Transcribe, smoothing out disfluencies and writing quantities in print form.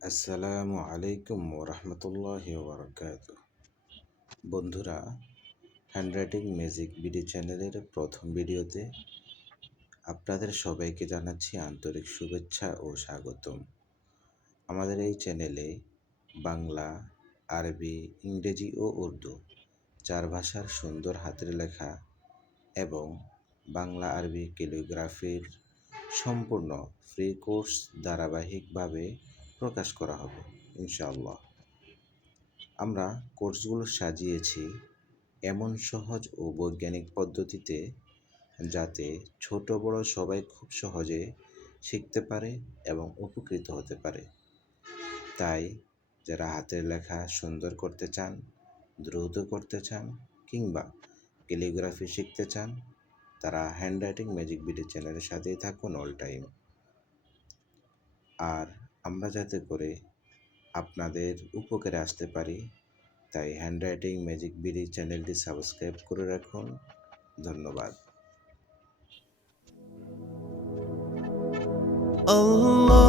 আসসালামু আলাইকুম ওরহমতুল্লাহি ওবরাকাতুহ। বন্ধুরা, হ্যান্ডরাইটিং ম্যাজিক বিডি চ্যানেলের প্রথম ভিডিওতে আপনাদের সবাইকে জানাচ্ছি আন্তরিক শুভেচ্ছা ও স্বাগতম। আমাদের এই চ্যানেলে বাংলা, আরবি, ইংরেজি ও উর্দু চার ভাষার সুন্দর হাতের লেখা এবং বাংলা আরবি ক্যালিগ্রাফির সম্পূর্ণ ফ্রি কোর্স ধারাবাহিকভাবে প্রকাশ করা হবে ইনশাআল্লাহ। আমরা কোর্সগুলো সাজিয়েছি এমন সহজ ও বৈজ্ঞানিক পদ্ধতিতে, যাতে ছোট বড় সবাই খুব সহজে শিখতে পারে এবং উপকৃত হতে পারে। তাই যারা হাতের লেখা সুন্দর করতে চান, দ্রুত করতে চান কিংবা ক্যালিগ্রাফি শিখতে চান, তারা হ্যান্ডরাইটিং ম্যাজিক বিডি চ্যানেলের সাথেই থাকুন অল টাইম। আর আমরা যাতে করে আপনাদের উপকারে আসতে পারি, তাই হ্যান্ডরাইটিং ম্যাজিক বিডি চ্যানেলটি সাবস্ক্রাইব করে রাখুন। ধন্যবাদ। Allah